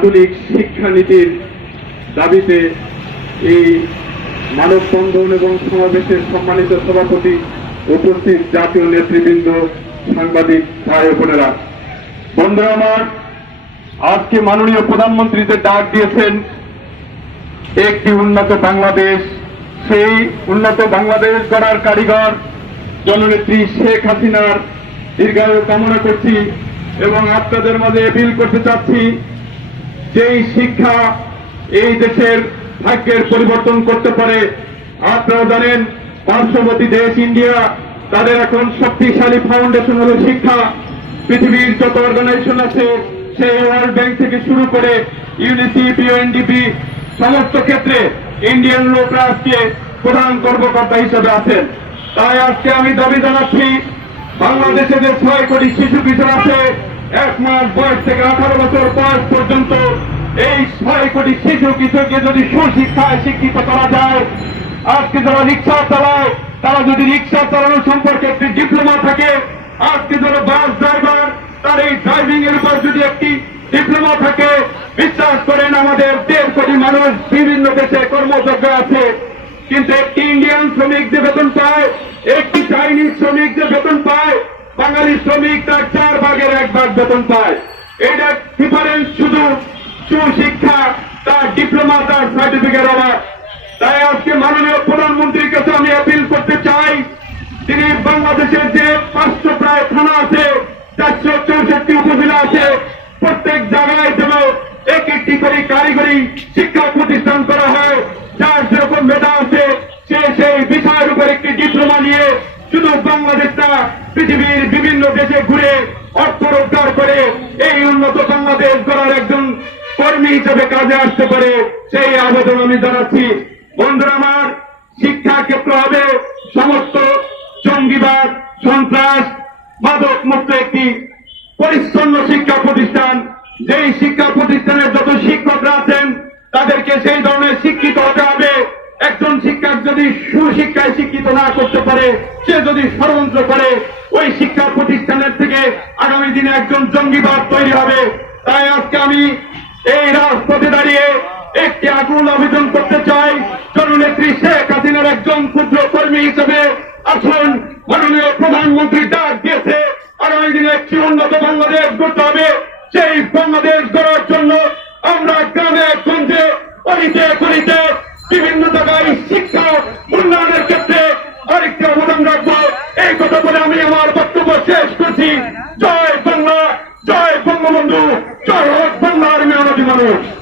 আধুনিক শিক্ষানীতির দাবিতে এই মানববন্ধন এবং সমাবেশের সম্মানিত সভাপতি উপস্থিত জাতীয় নেতৃবৃন্দ, সাংবাদিক, ভাই বোনেরা। বন্ধুরা আমার, আজকে মাননীয় প্রধানমন্ত্রী যে ডাক দিয়েছেন একটি উন্নত বাংলাদেশ। সেই উন্নত বাংলাদেশ গড়ার কারিগর জননেত্রী শেখ হাসিনার দীর্ঘায়ু কামনা করছি এবং আপনাদের মাঝে অ্যাপিল করতে চাচ্ছি যেই শিক্ষা এই দেশের ভাগ্যের পরিবর্তন করতে পারে, আপনারা জানেন, পার্শ্ববর্তী দেশ ইন্ডিয়া তাদের এখন শক্তিশালী ফাউন্ডেশন হল শিক্ষা। পৃথিবীর যত অর্গানাইজেশন আছে, সেই ওয়ার্ল্ড ব্যাংক থেকে শুরু করে ইউনিসিপ ইউএনডিপি সমস্ত ক্ষেত্রে ইন্ডিয়ান লোকরা আজকে প্রধান কর্মকর্তা হিসেবে আছেন। তাই আজকে আমি দাবি জানাচ্ছি বাংলাদেশে যে ছয় কোটি শিশু কিশোর আছে, এক মাস বয়স থেকে আঠারো বছর বয়স পর্যন্ত এই ছয় কোটি শিশু কিশোরকে যদি সুশিক্ষায় শিক্ষিত করা যায়, আজকে যারা রিক্সা চালায়, তারা যদি রিক্সা চালানো সম্পর্কে একটি ডিপ্লোমা থাকে, আজকে যারা বাস ড্রাইভার তার এই ড্রাইভিং এর উপর যদি একটি ডিপ্লোমা থাকে, বিশ্বাস করেন আমাদের দেড় কোটি মানুষ বিভিন্ন দেশে কর্মযোগ্য আছে, কিন্তু একটি ইন্ডিয়ান শ্রমিক যে বেতন পায় একটি চাইনিজ শ্রমিক যে বেতন পায়, বাঙালি শ্রমিক তার চার ভাগের এক ভাগ বেতন পায়। এটা ডিফারেন্স শুধু সুশিক্ষা, তার ডিপ্লোমা তার সার্টিফিকেট অভাব। তাই আজকে মাননীয় প্রধানমন্ত্রীর কাছে আমি আপিল করতে চাই, তিনি বাংলাদেশের যে পাঁচশো প্রায় থানা আছে, চারশো চৌষট্টি উপজেলা আছে, প্রত্যেক জায়গায় যেন এক একটি করে কারিগরি শিক্ষা প্রতিষ্ঠান শুধু বাংলাদেশ পৃথিবীর বিভিন্ন দেশে ঘুরে অর্থ রোজগার করে এই উন্নত বাংলাদেশ গড়ার একজন কর্মী হিসেবে কাজে আসতে পারে, সেই আবেদন আমি জানাচ্ছি। বন্ধুরা আমার, শিক্ষা ক্ষেত্র হবে সমস্ত জঙ্গিবাদ, সন্ত্রাস মাদক মুক্ত একটি পরিচ্ছন্ন শিক্ষা প্রতিষ্ঠান। যেই শিক্ষা প্রতিষ্ঠানের যত শিক্ষকরা আছেন, তাদেরকে সেই ধরনের শিক্ষিত হতে হবে। একজন শিক্ষক যদি সুশিক্ষায় শিক্ষিত না সে যদি ষড়যন্ত্র করে, ওই শিক্ষা প্রতিষ্ঠানের থেকে আগামী দিনে একজন জঙ্গিবাদ তৈরি হবে। তাই আজকে আমি এই রাজপথে দাঁড়িয়ে একটি আকুল আবেদন করতে চাই। জননেত্রী শেখ হাসিনার একজন ক্ষুদ্র কর্মী হিসেবে আসুন। মাননীয় প্রধানমন্ত্রী ডাক দিয়েছে, আগামী দিনে একটি উন্নত বাংলাদেশ গড়তে হবে। সেই বাংলাদেশ গড়ার জন্য আমরা গ্রামে, গঞ্জে অলিতে গলিতে বিভিন্ন জায়গায় শিক্ষা উন্নয়নের ক্ষেত্রে শেষ করছি। জয় বাংলা জয় বঙ্গবন্ধু জয় বাংলার মেয়নতি মানুষ।